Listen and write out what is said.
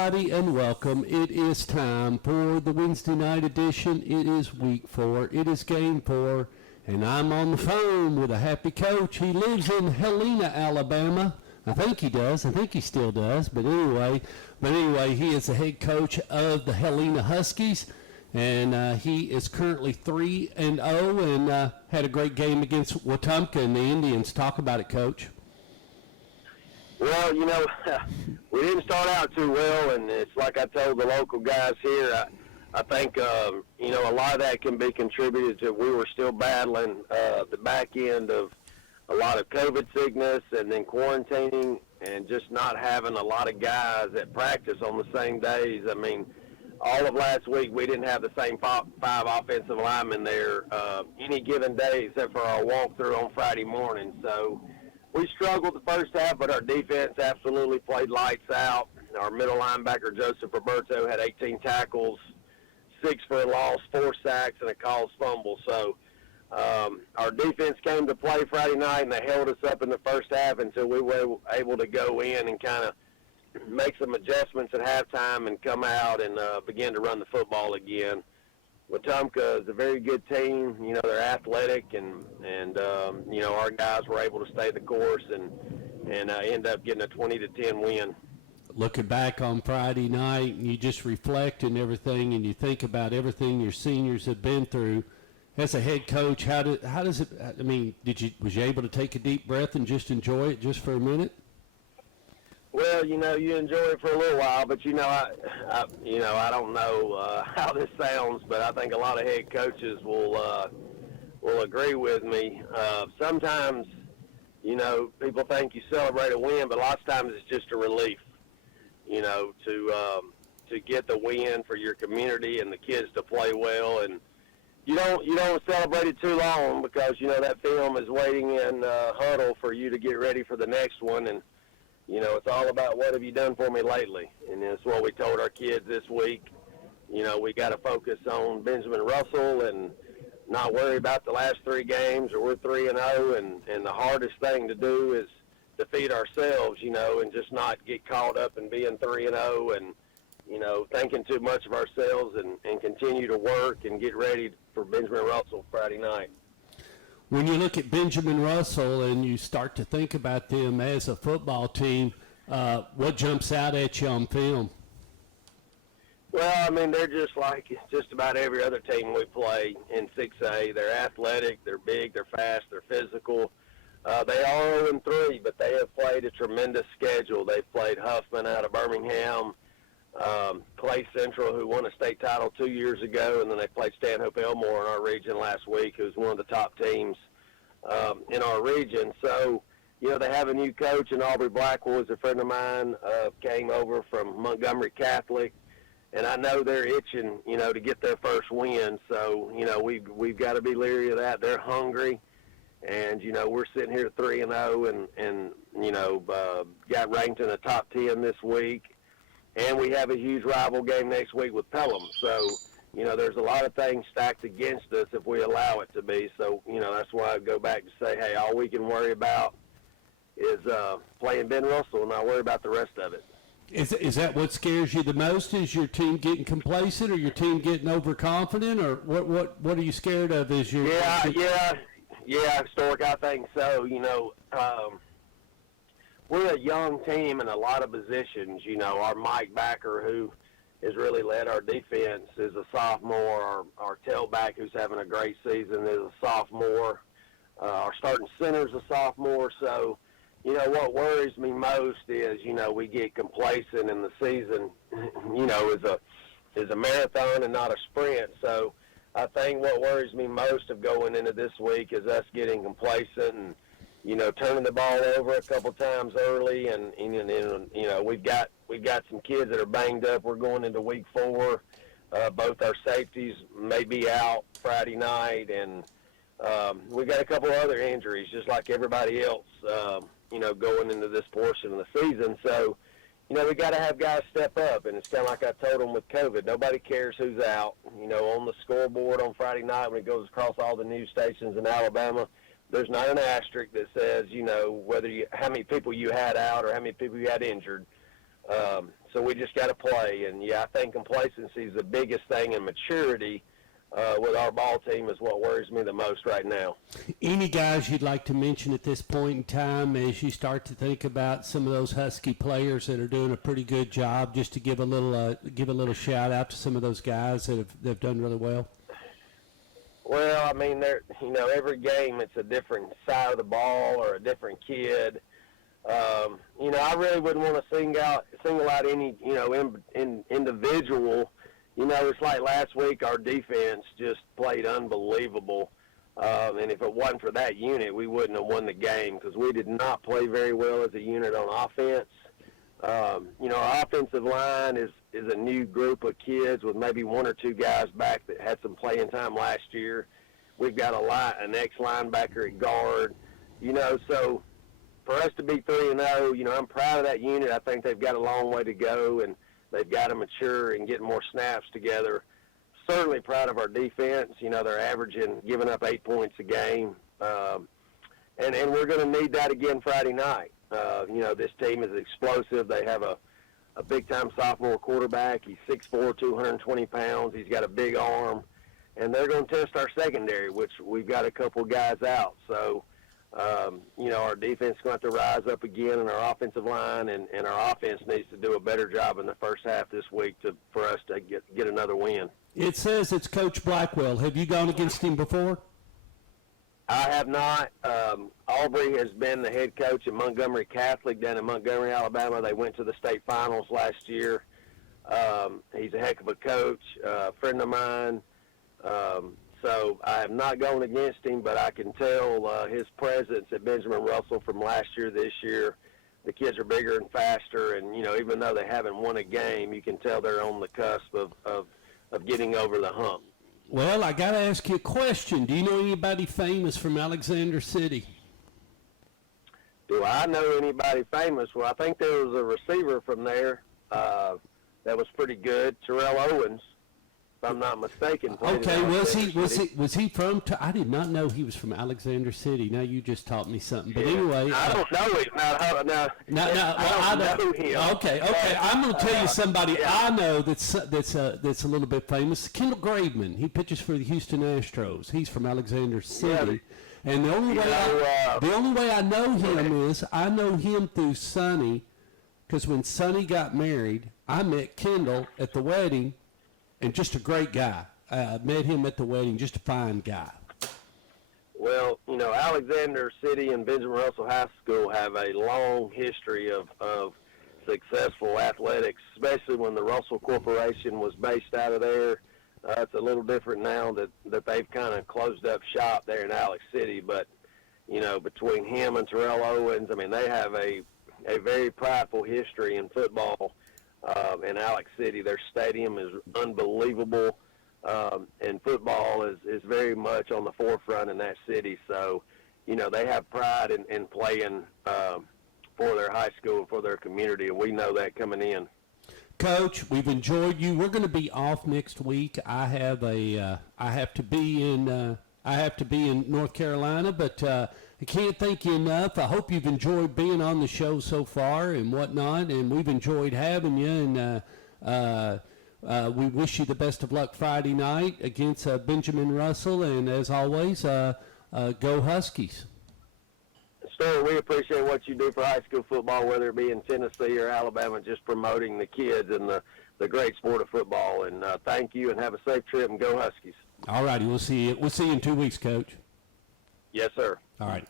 everybody, and welcome. It is time for the Wednesday night edition. It is week 4. It is game 4, and I'm on the phone with a happy coach. He lives in Helena, Alabama. I think he does. I think he still does. But anyway, he is the head coach of the Helena Huskies, and he is currently 3-0 and had a great game against Wetumpka and the Indians. Talk about it, Coach. Well, we didn't start out too well, and it's like I told the local guys here. I think, a lot of that can be contributed to we were still battling the back end of a lot of COVID sickness and then quarantining and just not having a lot of guys at practice on the same days. I mean, all of last week we didn't have the same five offensive linemen there any given day except for our walkthrough on Friday morning. So we struggled the first half, but our defense absolutely played lights out. Our middle linebacker, Joseph Roberto, had 18 tackles, 6 for a loss, 4 sacks, and a caused fumble. So our defense came to play Friday night, and they held us up in the first half until we were able to go in and kind of make some adjustments at halftime and come out and begin to run the football again. Wetumpka is a very good team. They're athletic, and our guys were able to stay the course and end up getting a 20-10 win. Looking back on Friday night, and you just reflect and everything, and you think about everything your seniors have been through. As a head coach, how does it? I mean, was you able to take a deep breath and just enjoy it just for a minute? Well, you enjoy it for a little while, but I don't know how this sounds, but I think a lot of head coaches will agree with me. Sometimes, people think you celebrate a win, but a lot of times it's just a relief, to get the win for your community and the kids to play well, and you don't celebrate it too long because that film is waiting in huddle for you to get ready for the next one, and it's all about what have you done for me lately, and that's what we told our kids this week. We got to focus on Benjamin Russell and not worry about the last 3 games, or we're 3-0, and the hardest thing to do is defeat ourselves, and just not get caught up in being 3-0 and thinking too much of ourselves, and continue to work and get ready for Benjamin Russell Friday night. When you look at Benjamin Russell and you start to think about them as a football team, what jumps out at you on film? Well, I mean, they're just like just about every other team we play in 6A. They're athletic, they're big, they're fast, they're physical. They are 0-3, but they have played a tremendous schedule. They've played Huffman out of Birmingham, Clay Central, who won a state title 2 years ago, and then they played Stanhope Elmore in our region last week, who's one of the top teams in our region. So, they have a new coach, and Aubrey Blackwell is a friend of mine, came over from Montgomery Catholic, and I know they're itching, to get their first win. So, we've got to be leery of that. They're hungry, and, we're sitting here 3-0 and got ranked in the top 10 this week. And we have a huge rival game next week with Pelham. So, there's a lot of things stacked against us if we allow it to be. So, that's why I go back to say, hey, all we can worry about is playing Ben Russell and not worry about the rest of it. Is that what scares you the most? Is your team getting complacent, or your team getting overconfident, or what are you scared of? Yeah, Stork, I think so. We're a young team in a lot of positions. Our Mike Backer, who has really led our defense, is a sophomore. Our tailback, who's having a great season, is a sophomore. Our starting center is a sophomore. So, what worries me most is, we get complacent, and the season, is a marathon and not a sprint. So I think what worries me most of going into this week is us getting complacent and, turning the ball over a couple times early, and we've got some kids that are banged up. We're going into week 4. Both our safeties may be out Friday night, and we got a couple other injuries, just like everybody else, going into this portion of the season. So, we got to have guys step up, and it's kind of like I told them with COVID. Nobody cares who's out. On the scoreboard on Friday night when it goes across all the news stations in Alabama, there's not an asterisk that says, how many people you had out or how many people you had injured. So we just got to play. And, yeah, I think complacency is the biggest thing, and maturity with our ball team is what worries me the most right now. Any guys you'd like to mention at this point in time as you start to think about some of those Husky players that are doing a pretty good job, just to give a little shout out to some of those guys that have done really well? Well, I mean, every game it's a different side of the ball or a different kid. I really wouldn't want to single out any, individual. It's like last week our defense just played unbelievable. And if it wasn't for that unit, we wouldn't have won the game because we did not play very well as a unit on offense. Our offensive line is a new group of kids with maybe one or two guys back that had some playing time last year. We've got an ex-linebacker at guard. So for us to be 3-0, I'm proud of that unit. I think they've got a long way to go, and they've got to mature and get more snaps together. Certainly proud of our defense. They're averaging, giving up 8 points a game. And we're going to need that again Friday night. This team is explosive. They have a big-time sophomore quarterback. He's 6'4", 220 pounds. He's got a big arm. And they're going to test our secondary, which we've got a couple guys out. So, our defense is going to have to rise up again in our offensive line, and our offense needs to do a better job in the first half this week for us to get another win. It says it's Coach Blackwell. Have you gone against him before? I have not. Aubrey has been the head coach at Montgomery Catholic down in Montgomery, Alabama. They went to the state finals last year. He's a heck of a coach, a friend of mine. So I have not gone against him, but I can tell his presence at Benjamin Russell from last year, this year, the kids are bigger and faster. And, even though they haven't won a game, you can tell they're on the cusp of getting over the hump. Well, I got to ask you a question. Do you know anybody famous from Alexander City? Do I know anybody famous? Well, I think there was a receiver from there that was pretty good, Terrell Owens, if I'm not mistaken. Okay, was he from? I did not know he was from Alexander City. Now you just taught me something. But anyway, I don't know him. I don't know him. Okay. I'm going to tell you somebody I know that's a little bit famous. Kendall Graveman. He pitches for the Houston Astros. He's from Alexander City. Yeah. And the only way I know him is I know him through Sonny, because when Sonny got married, I met Kendall at the wedding. And just a great guy. Met him at the wedding, just a fine guy. Well, Alexander City and Benjamin Russell High School have a long history of successful athletics, especially when the Russell Corporation was based out of there. It's a little different now that they've kind of closed up shop there in Alex City. But, between him and Terrell Owens, they have a very prideful history in football. In Alex City, their stadium is unbelievable, and football is very much on the forefront in that city. So, they have pride in playing for their high school, for their community, and we know that coming in. Coach, we've enjoyed you. We're going to be off next week. I have to be in North Carolina, but I can't thank you enough. I hope you've enjoyed being on the show so far and whatnot, and we've enjoyed having you. And we wish you the best of luck Friday night against Benjamin Russell. And as always, go Huskies. Stuart, we appreciate what you do for high school football, whether it be in Tennessee or Alabama, just promoting the kids and the great sport of football. And thank you, and have a safe trip, and go Huskies. All righty, we'll see you in 2 weeks, Coach. Yes, sir. All right.